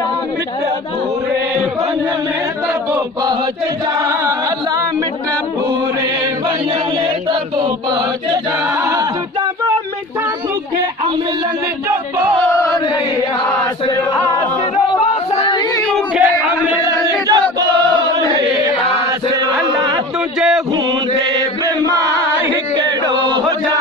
अल्लाह मिट पूरे वन में तब पहुँच जा, अल्लाह मिट पूरे वन में तब पहुँच जा। जब मिठा मुखे अमलन जो बोले आसरो आसरो सही मुखे अमलन जो बोले आसरो। अल्लाह तुझे हूंदे बीमार केड़ो हो जा,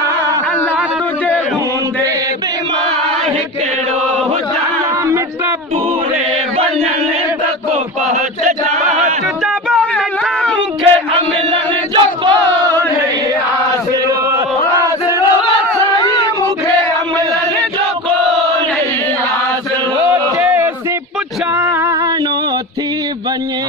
अल्लाह तुझे हूंदे बीमार केड़ो हो जा। मिट पूरे वन में तक पहुँच जा, जब मिठा मुखे अमलन जो बोले आसरो आसरो सही मुखे अमलन जो बोले आसरो। जैसी पुछाणो थी वञे,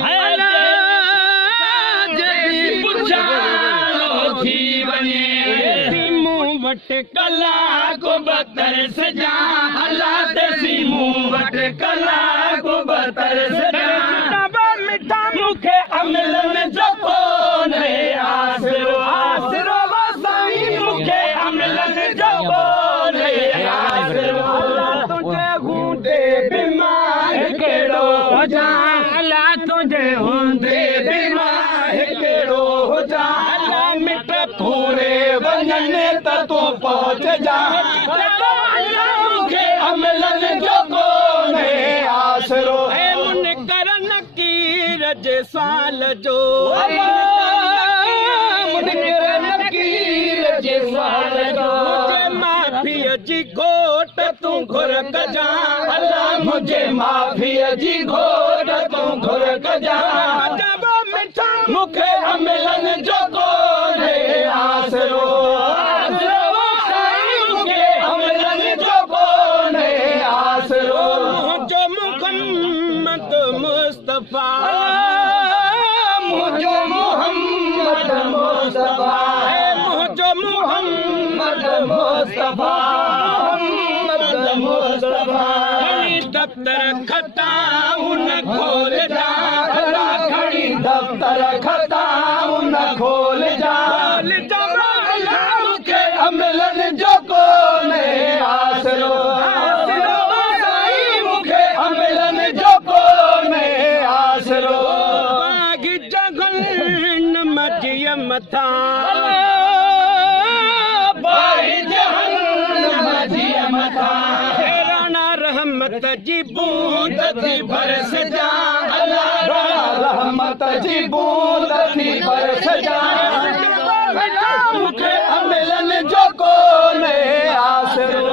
जैसी पुछाणो थी वञे, मूं वटि कलाक बतर सजा, अल्लाह तेसी मूं वटि कलाक बतर सजा। मिठा मुखे अमलन जो कोन्हे आसरो आसरो सही मुखे अमलन जो कोन्हे आसरो। अल्लाह तुझे हूंदे बीमार केड़ो हो जा, अल्लाह तुझे हूंदे बीमार केड़ो हो जा। अल्लाह मिट पूरे वञन त तूं पहुँच जा, अल्लाह मुखे अमलन जो कोन्हे आसरो। जे साल जो नकीर जे साल जो मुझे माफ़ीअ जी घोट तूं घुर कजा, अल्लाह मुझे माफ़ीअ जी घोट तूं घुर कजा। जब मिठा मुखे अमलन जो कोन्हे आसरो आसरो मुखे अमलन जो कोन्हे आसरो। मुंहिंजो मुहम्मद मुस्तफा, मुंहिंजो मुहम्मद मुस्तफा है, मुंहिंजो मुहम्मद मुस्तफा मुहम्मद मुस्तफा। खड़ी दफ्तर खताऊं न खोल जा, अल्लाह खड़ी दफ्तर खताऊं न खोल जा। अल्लाह मुखे अमलन जो कोन्हे आसरो आसरो सही मुखे अमलन जो कोन्हे आसरो। बागी जहन मजिय मथा, बागी जहन मजिय मथा, राणा रहमत जी बूंद थी बरस जा, अल्लाह रहमत जी बूंद थी बरस जा। मुखे अमलन जो कोन्हे आसरो।